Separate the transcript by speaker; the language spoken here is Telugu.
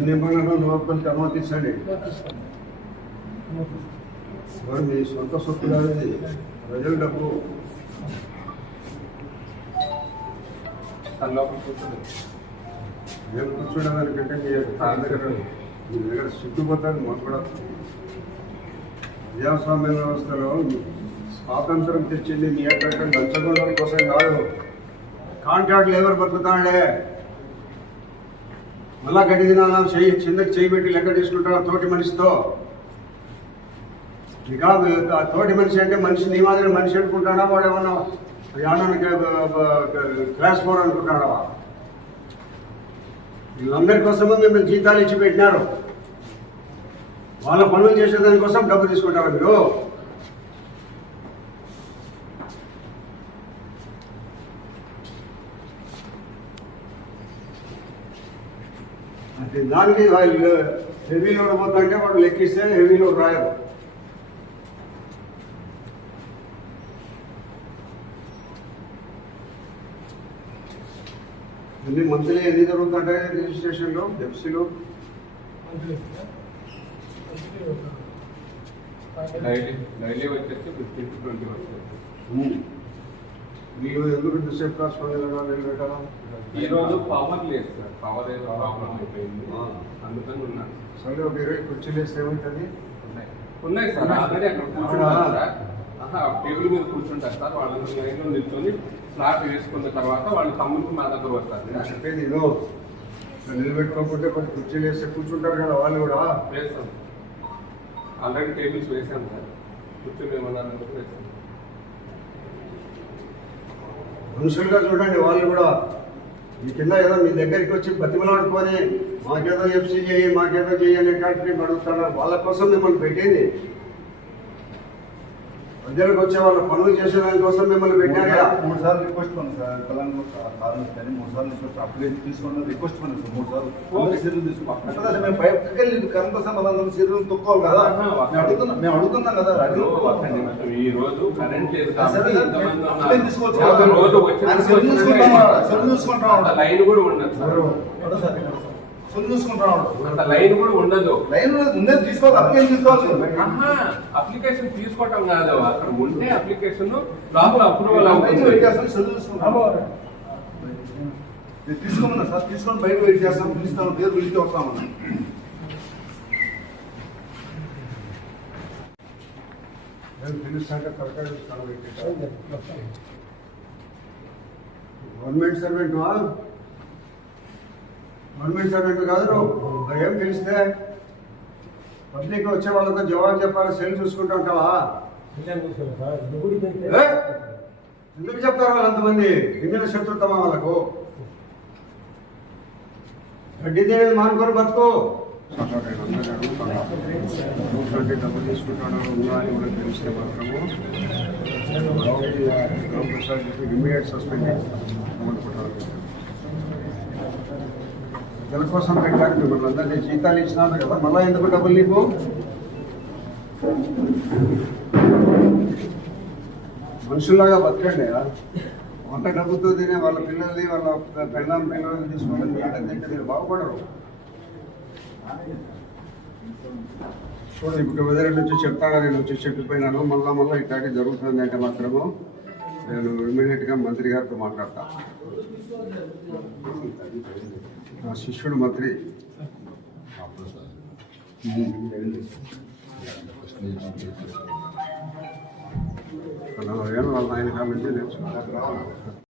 Speaker 1: నిబంధనలు లోపలికి అనుమతించండి మరి మీ సొంత సొత్తు కాదు ప్రజల డబ్బు.
Speaker 2: తన లోపల కూర్చోండి.
Speaker 1: మేము కూర్చోడానికి మీ నా దగ్గర మీ దగ్గర సిగ్గుపోతుంది మాకు కూడా ప్రజాస్వామ్య వ్యవస్థలో స్వాతంత్రం తెచ్చింది మీ యొక్క లంచగొండల కోసం కాదు. కాంట్రాక్ట్ లేబర్ బతుకుతాడే మళ్ళా గడ్డి దినాల చేయి చిందకి చేయి పెట్టి లెక్క తీసుకుంటాడు తోటి మనిషితో. ఇక ఆ తోటి మనిషి అంటే మనిషి నీ మాదిరి మనిషి అనుకుంటాడా? వాడు ఏమన్నా యానానికి క్లాస్ ఫోర్ అనుకుంటాడా? వీళ్ళందరి కోసము మిమ్మల్ని జీతాలు ఇచ్చి పెట్టినారు. వాళ్ళ పనులు చేసేదానికోసం డబ్బు తీసుకుంటారు మీరు? అంటే దానికి వాళ్ళు హెవీ లోడ్ పోతుంటే వాడు లెక్కిస్తే హెవీ లోడ్ రాయరు. ఎన్ని మంత్లీ ఎన్ని జరుగుతుంటాయి రిజిస్ట్రేషన్లో? ఎఫ్సీలో
Speaker 2: డైలీ డైలీ వచ్చేసి ఫిఫ్టీన్ టు ట్వంటీ వస్తుంది
Speaker 1: మీరు ఎందుకు డిసెప్ట్ రాసుకోవాలి పెట్టాలా?
Speaker 2: ఈ రోజు పవర్ లేదు సార్. పవర్ ఏదో ప్రాబ్లం అయిపోయింది. అందుకని ఉన్నాను
Speaker 1: సరే ఒక ఇరవై కుర్చీలు వేస్తే ఏమవుతుంది
Speaker 2: ఉన్నాయి సార్. ఆల్రెడీ అక్కడ కూర్చుంటారు సార్. టేబుల్ మీద కూర్చుంటారు సార్. వాళ్ళు లైన్లో నిల్చొని స్లాట్ వేసుకున్న తర్వాత వాళ్ళు తమ్ముడికి మా దగ్గర వస్తారు.
Speaker 1: నేను చెప్పేది ఇదో. నిలబెట్టుకోకపోతే కొన్ని కుర్చీలు వేస్తే కూర్చుంటారు కదా వాళ్ళు కూడా.
Speaker 2: వేస్తాం ఆల్రెడీ టేబుల్స్ వేసాం సార్. కూర్చొని ఏమన్నారు వేసాం.
Speaker 1: మనుషులుగా చూడండి వాళ్ళు కూడా మీ కింద ఏదో మీ దగ్గరికి వచ్చి బతిమలాడుకొని మాకేదో ఎఫ్సీ చేయి మాకేదో చేయి అనే కాటిని అడుగుతున్నారు. వాళ్ళ కోసం మిమ్మల్ని పెట్టింది ప్రజలకు వచ్చే వాళ్ళ పనులు చేసేదాని కోసం మిమ్మల్ని పెట్టారు కదా.
Speaker 3: మూడు సార్లు రిక్వెస్ట్ పని సార్. కలాంగ్ కాలం కానీ మూడు సార్లు రిక్వెస్ట్ అప్లికేషన్ తీసుకున్న రిక్వెస్ట్ పని సార్ మూడు సార్లు. సీరియల్ తీసుకున్నాం మేము బయటకు వెళ్ళి కరెంట్ కోసం మనందరం సీరియల్ తొక్కోవాలి కదా. మేము అడుగుతున్నాం మేము అడుగుతున్నాం కదా
Speaker 2: ఈ రోజు కరెంట్ లేదు
Speaker 3: సరే, సరే. అప్లై తీసుకోవచ్చు.
Speaker 2: రోజు
Speaker 3: చూసుకుంటాం
Speaker 2: లైన్ కూడా ఉండదు సార్.
Speaker 3: ఎవడో సార్ ఇక్కడ సార్. సెల్ చూసుకుంటాం
Speaker 2: అంత లైన్ కూడా ఉండదు.
Speaker 3: లైన్ ముందే తీసుకోవాలి అప్లికేషన్ తీసుకోవాలి
Speaker 2: అప్లికేషన్ తీసుకోవటం కాదు. అక్కడ ఉంటే అప్లికేషన్ లోపల అప్రూవల్ అవుతుంది
Speaker 3: ఇది తీసుకోమన్నా సార్ తీసుకొని బయట వెయిట్ చేస్తాం పిలుస్తాం పేరు పిలిచి వస్తామన్నా
Speaker 1: నేను తరకాయ గవర్నమెంట్ సర్వెంట్ గవర్నమెంట్ సర్వెంట్ కాదు నువ్వు ఏం పిలిస్తే పబ్లిక్ వచ్చే వాళ్ళతో జవాబు చెప్పాలి సెల్ చూసుకుంటూ ఉంటావా? ఎందుకు చెప్తారు వాళ్ళంతమంది నిన్న శత్రుత్వమా వాళ్ళకు. గడ్డి తినేది మానుకొని బతుకు. తీసుకుంటాడు అని కూడా తెలిస్తే మాత్రము ప్రసాద్ ఇమీడియట్ సస్పెండ్ అనుకుంటున్నారు జన కోసం పెట్టారు మిమ్మల్ని అందరినీ జీతాలు ఇచ్చినారు కదా మళ్ళీ ఎందుకు డబ్బులు నీకు? మనుషుల్లాగా బతకండి వంట డబ్బుతో తినే వాళ్ళ పిల్లల్ని వాళ్ళ పెళ్ళాం పిల్లల్ని తీసుకోవడం మీ తింటే మీరు బాగుపడరు. చూడండి ఇప్పుడు వెదర్ నుంచి చెప్తాగా నేను వచ్చి చెప్పిపోయినాను. మళ్ళా మళ్ళీ ఇట్లాంటి జరుగుతుంది అంటే మాత్రము నేను ఇమీడియట్గా మంత్రి గారితో మాట్లాడతా. నా శిష్యుడు మంత్రి. నలభై ఏళ్ళు వాళ్ళ ఆయన కాలం నుంచి నేర్చుకున్నాను